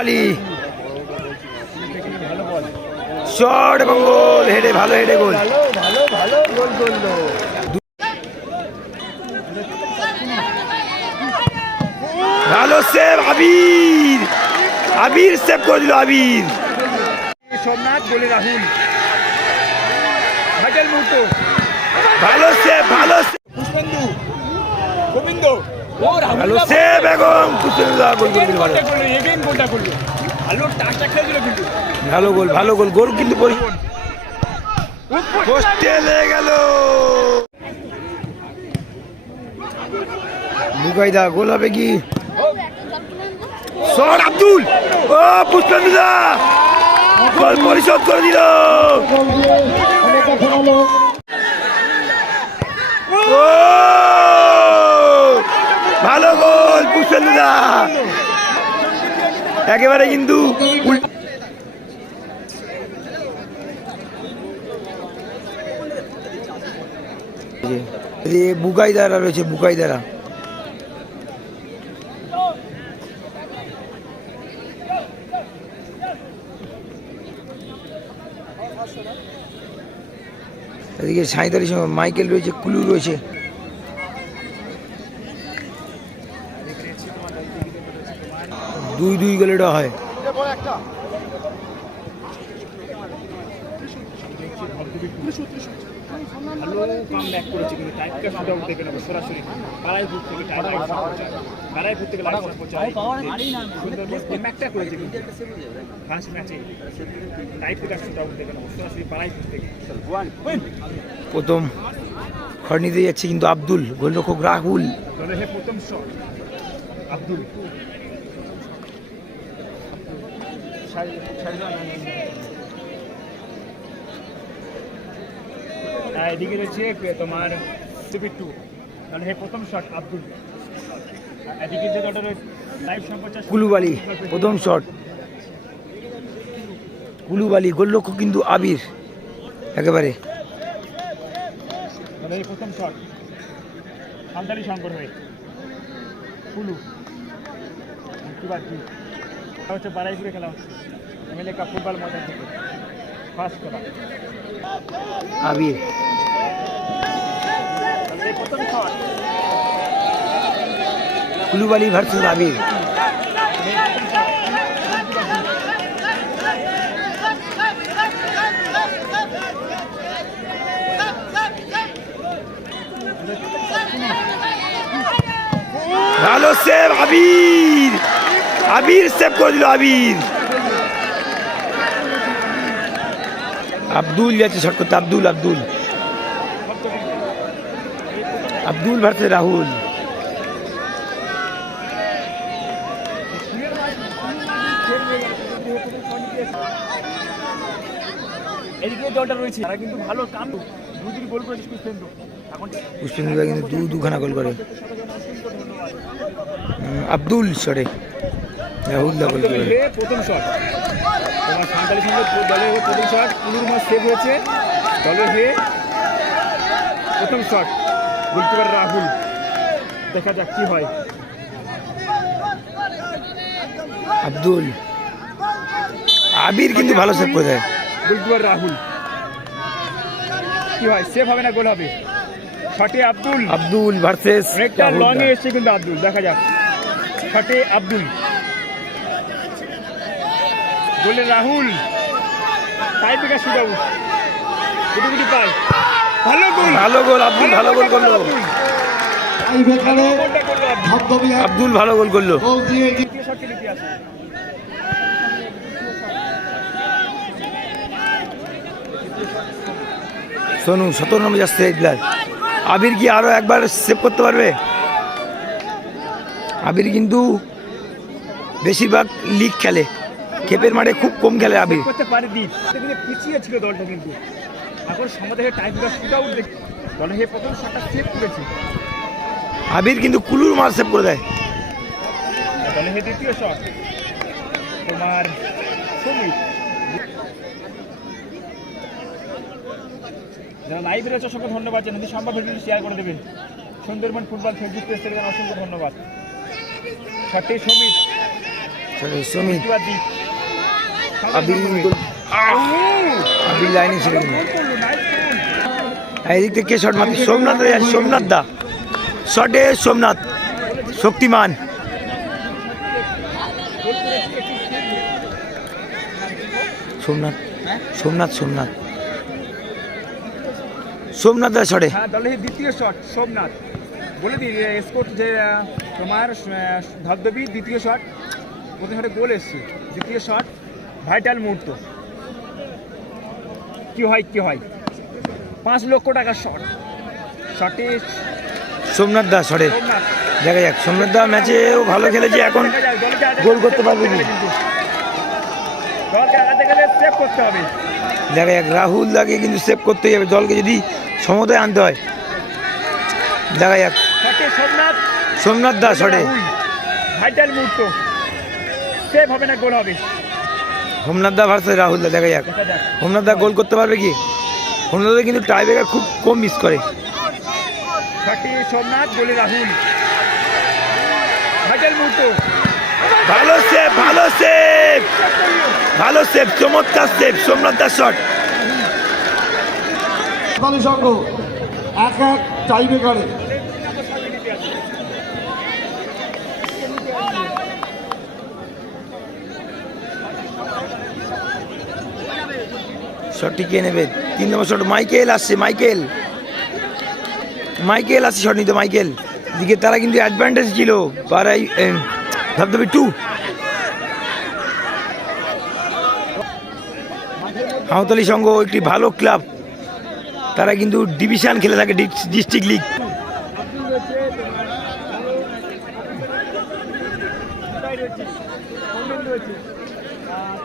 Ali. Shot এবং গোল হেডে ভালো হেডে গোল। ভালো ভালো গোল করল ভালো সেভ আবির। আবির সেভ করে দিল আবির। সোমনাথ গোলে রাহুল। ভালো সেভ ভালো save, পুষ্পেন্দু গোবিন্দ ও ভালো সেভ এবং কুতুবুল্লাহ গোল করে দিল ভালো গোলটা করল এগেইন গোলটা করল ভালো কিন্তু। ভালো গোল ভালো গোল গোল কিন্তু গেল। গোল হবে কি? শট আব্দুল। ও পুষ্পেন্দুদা গোল পরিশোধ করে দিল। ও ভালো একেবারে কিন্তু যে বুকাইদারা রয়েছে বুকাইদারা। এদিকে সাঁইতালির সঙ্গে মাইকেল রয়েছে কুলু রয়েছে। দুই দুই গোলেটা হয়। ভালো কিন্তু নেবে সরাসরি প্রথম খড় নিতে যাচ্ছে কিন্তু আব্দুল, গোলরক্ষক রাহুল। প্রথম শট আব্দুল। এদিকে রয়েছে তোমার সিপি টু তাহলে হে প্রথম শট আব্দুল। এদিকে যে দলটা রয়েছে লাইভ সম্প্রচার কুলুবালি প্রথম শট কুলুবালি গোলরক্ষক কিন্তু আবির একেবারে। এই প্রথম শট সান্তালি শঙ্কর হয়ে। কুলু। হচ্ছে বারাইপুরে খেলা হচ্ছে। এমএলএ কাপ ফুটবল ময়দান থেকে। ফার্স্ট খেলা। আবির। তাহলে এই প্রথম শট কুলুবালি ভার্সেস আবির। ভালো সেভ আবির। আবির সেভ করে দিল আবির। আব্দুল যাচ্ছে শট করতে আব্দুল আব্দুল। আব্দুল ভার্সেস রাহুল। এদিকে দলটা রয়েছে। তারা কিন্তু ভালো কাম দুদিন গোল করেছে পুষ্পেন্দু কিন্তু দু দুখানা গোল করে। আব্দুল শটে হে প্রথম শট তোমার সঙ্গে দলের হয়ে প্রথম শট কুলুর মাস সেভ হয়েছে। দলের হয়ে প্রথম শট গোলকিপার রাহুল দেখা যাক কি হয়। আব্দুল। আবির কিন্তু ভালো সেভ করে। দেয় গোলকিপার রাহুল। কি হয়? সেভ হবে না গোল হবে। শটে আব্দুল। আব্দুল ভার্সেস লং এ এসছে কিন্তু আব্দুল। দেখা যাক। শটে আব্দুল। গোলে রাহুল টাই পিকা শুট আউট গুটি গুটি পায় ভালো গোল। ভালো গোল আব্দুল ভালো গোল করল। আব্দুল। ভালো গোল করল। সোনু সতেরো নম্বর যাচ্ছে আবির কি আরও একবার সেভ করতে পারবে? আবির কিন্তু বেশিরভাগ লিগ খেলে। খেপের মাঠে খুব কম খেলে আবির করতে পারে দ্বীপ সেদিকে পিছিয়ে ছিল দলটা কিন্তু। এখন সমাজে টাইম শুট আউট দলে হে প্রথম শটটা সেভ করেছে। আবির কিন্তু কুলুর মার সেভ করে দেয়। দলে হে দ্বিতীয় শট তোমার সমীর যারা লাইভ রয়েছে অসংখ্য ধন্যবাদ যদি সম্ভব ভিডিওটি শেয়ার করে দেবেন। সুন্দরবন ফুটবল ফেসবুক পেজ থেকে অসংখ্য ধন্যবাদ। ছটে সমীর শটে লাইনে ছিল এদিক থেকে কে শট মারছে সোমনাথ দা সোমনাথ দা। শটে সোমনাথ। শক্তিমান। সোমনাথ। সোমনাথ সোমনাথ। সোমনাথ দা শটে। হ্যাঁ দলের দ্বিতীয় শট সোমনাথ। বলে দিই স্কোর যে তোমার ধবধবি দ্বিতীয় শট। প্রথম শটে গোল এসছে। দ্বিতীয় শট ভাইটাল মুহূর্ত। কি হয় কি হয়? পাঁচ লক্ষ টাকার শট। শটে সোমনাথ দা শটে। দেখা যাক সোমনাথ দা ম্যাচেও ভালো খেলেছে এখন গোল করতে পারবে কি? দেখা যাক রাহুল দাকে কিন্তু সেভ করতেই হবে। দলকে যদি সমতায় আনতে হয় দেখা যাক। সোমনাথ। সোমনাথ দা শটে। ভাইটাল মুহূর্ত। সেভ হবে না গোল হবে। হোমনাথ দা ভার্সেস রাহুল দা দেখা যাক। দেখা যাক হোমনাথ দা গোল করতে পারবে কি? হোমনাথ দা কিন্তু টাই ব্রেকার খুব কম মিস করে। সোমনাথ গোলে রাহুল ভালো সেভ ভালো সেভ ভালো সেভ চমৎকার সেভ সোমনাথ দার শট সংঘ এক এক টাই শটটি কে নেবে। তিন নম্বর শট মাইকেল আসছে, মাইকেল। মাইকেল আসছে শট নিতে, মাইকেল। দিকে তারা কিন্তু অ্যাডভান্টেজ ছিল পাড়াই ধবধবি টু হাওতালি সংঘ একটি ভালো ক্লাব তারা কিন্তু ডিভিশন খেলে থাকে ডিস্ট্রিক্ট লিগ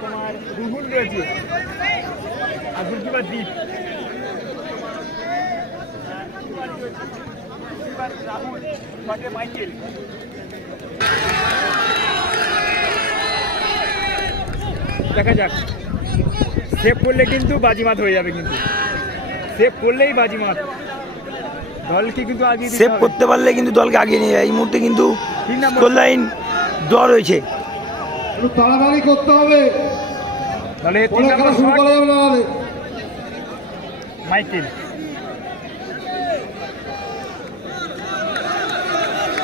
তোমার রুহুল রয়েছে আর গুলকিপার দ্বীপ রাহুল মাইকেল দেখা যাক। সেভ করলে কিন্তু বাজিমাত হয়ে যাবে কিন্তু। সেভ করলেই বাজিমাত। দলকে কিন্তু আগে সেভ করতে পারলে কিন্তু দলকে আগিয়ে নিয়ে যায়। এই মুহূর্তে কিন্তু লাইন ড্র রয়েছে। একটু তাড়াতাড়ি করতে হবে। দলে তিন নম্বর শুরু করা যাবে না মাইকেল।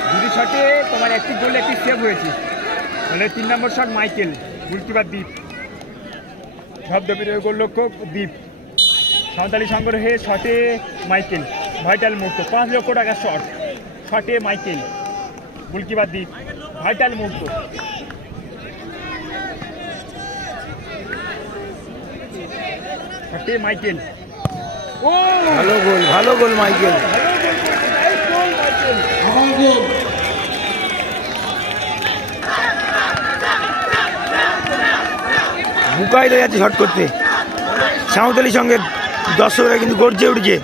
দুটি শটে তোমার একটি গোল একটি সেভ হয়েছে। তাহলে তিন নম্বর শট মাইকেল গোলকিপার দ্বীপ ধবধবির গোলরক্ষক দ্বীপ সাঁওতালি সংগ্রহে শটে মাইকেল ভাইটাল মুহূর্ত পাঁচ লক্ষ টাকার শট। শটে মাইকেল গোলকিপার দ্বীপ ভাইটাল মুহূর্ত শটে মাইকেল ও ভালো গোল ভালো গোল মাইকেল বুকাই যাচ্ছে শট করতে। সাঁওতালির সঙ্গে দর্শকরা কিন্তু গর্জে উঠছে।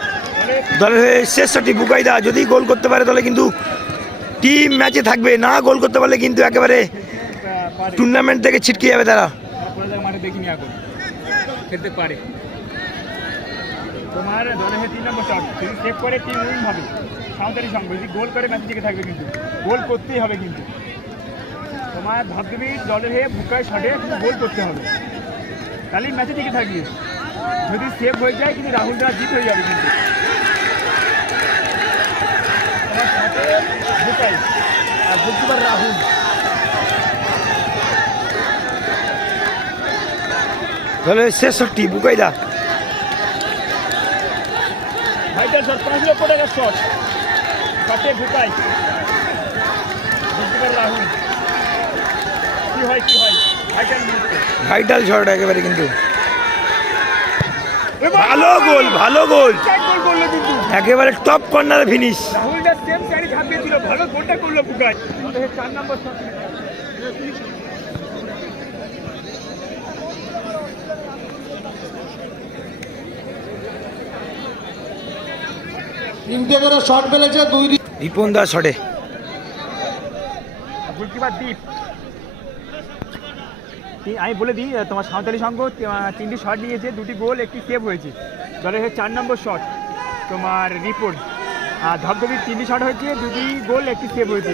দলের হয়ে শেষ শটটি বুকাইদা যদি গোল করতে পারে তাহলে কিন্তু টিম ম্যাচে থাকবে। না গোল করতে পারলে কিন্তু একেবারে টুর্নামেন্ট থেকে ছিটকে যাবে তারা। খেলতে পারে। তোমার দলে হয়ে তিন নম্বর শট যদি চেক করে টিম উইন হবে। সাঁওতালি সঙ্গে যদি গোল করে ম্যাচে টিকে থাকবে কিন্তু। গোল করতেই হবে কিন্তু। তোমার ভাবদেবী দলের হয়ে বুকায় শটে গোল করতে হবে। তাহলেই ম্যাচে টিকে থাকবে। যদি সেভ হয়ে যায়, কিন্তু রাহুল দ্বারা জিত হয়ে যাবে কিন্তু। বুকাই আর গোলকিপার রাহুল। দলের শেষ শটটি বুকাইদা ভাইটাল শট পাঁচ লক্ষ টাকার শট। ঢুকাই। গোলকিপার রাহুল। কি হয় কি হয়? ভাইটাল শট একেবারে কিন্তু। ভালো গোল ভালো গোল একেবারে টপ কর্নার ফিনিশ রাহুল দা সেম চারি ঝাঁপিয়েছিল ভালো গোলটা করল বুকাই। চার নম্বর তিনটে করে শট ফেলেছে দুই দিক রিপন দা শটে গোলকিপার দ্বীপ তি- আমি বলে দিই তোমার সাঁওতালি সংঘ তিনটি শট নিয়েছে দুটি গোল একটি সেভ হয়েছে। দলের হয়ে চার নম্বর শট তোমার রিপোর্ট আর ধবধবির তিনটি শট হয়েছে দুটি গোল একটি সেভ হয়েছে।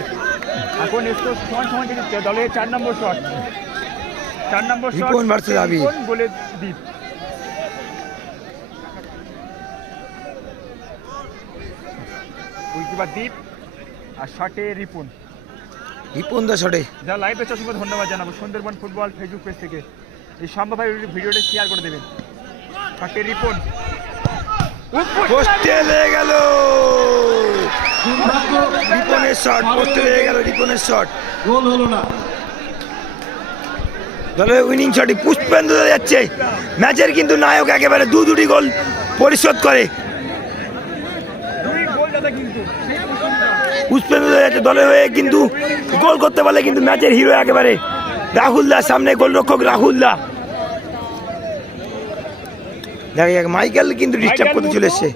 এখন এসতো সমান সমান জিনিস দলের চার নম্বর শট চার নম্বর শট গোলে দ্বীপ উইকিপার দ্বীপ আর শটে রিপন। রিপন দা শটে। যারা লাইভ অসংখ্য ধন্যবাদ জানাব। সুন্দরবন ফুটবল ফেসবুক পেজ থেকে। এই সম্ভব হয় ভিডিওটা শেয়ার করে দেবেন। শটে রিপন। পোস্টে লেগে গেল। রিপনের শট পোস্টে লেগে গেল রিপনের শট গোল হলো না। দলের উইনিং শটই পুষ্পেন্দু যাচ্ছে। ম্যাচের কিন্তু নায়ক একেবারে দু দুটি গোল পরিশোধ করে দুই গোল দাদা কিন্তু সেই দা যাচ্ছে দলের হয়ে কিন্তু গোল করতে পারলে কিন্তু ম্যাচের হিরো একেবারে রাহুল দা সামনে গোলরক্ষক রাহুল দা দেখা যাক মাইকেল কিন্তু ডিস্টার্ব করতে চলে এসছে।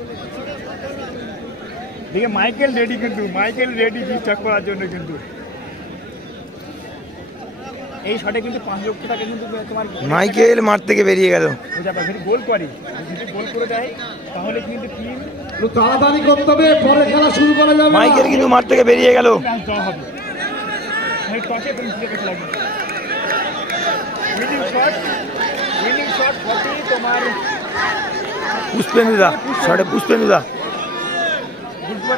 দেখে মাইকেল রেডি কিন্তু মাইকেল রেডি ডিস্টার্ব করার জন্য কিন্তু। এই শটে কিন্তু পাঁচ লক্ষ কিন্তু তোমার মাইকেল মাঠ থেকে বেরিয়ে গেল। গোল করে যদি গোল করে দেয় তাহলে কিন্তু টিম একটু তাড়াতাড়ি করতে হবে পরে খেলা শুরু করা যাবে না। মাইকেল কিন্তু মাঠ থেকে বেরিয়ে গেল। উইনিং শট উইনিং শট হতেই তোমার পুষ্পেন্দু দা শটে পুষ্পেন্দু দা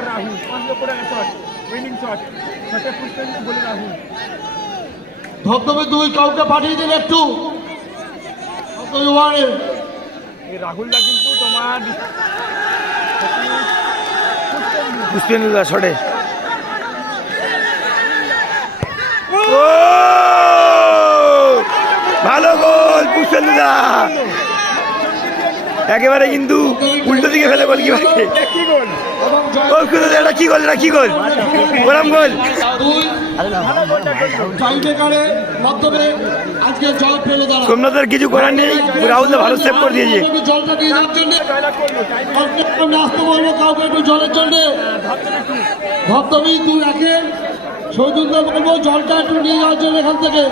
রাহুল পাঁচ লক্ষ টাকা শট উইনিং শট শটে পুষ্পেন্দু বলে রাহুল। ধবধবে দুই কাউকে পাঠিয়ে দিন একটু। রাহুলদা কিন্তু তোমার পুষ্পেন্দু দা শটে। ও! ভালো গোল পুষ্পেন্দু দা। একেবারে কিন্তু উল্টো দিকে ফেলে গোল কি বাকি কি গোল এটা কি গোল এটা কি গোল? ওরম গোল। দুই আজকে জল ফেলে দাঁড়া সোমনাথের কিছু করার নেই রাহুল ভালো সেভ করে দিয়েছে। জলটা দিয়ে জন্য আসতে বলব কাউকে একটু জলের জন্য। দুই রাখেন সৌজন্য বলব জলটা একটু নিয়ে যাওয়ার জন্য এখান থেকে।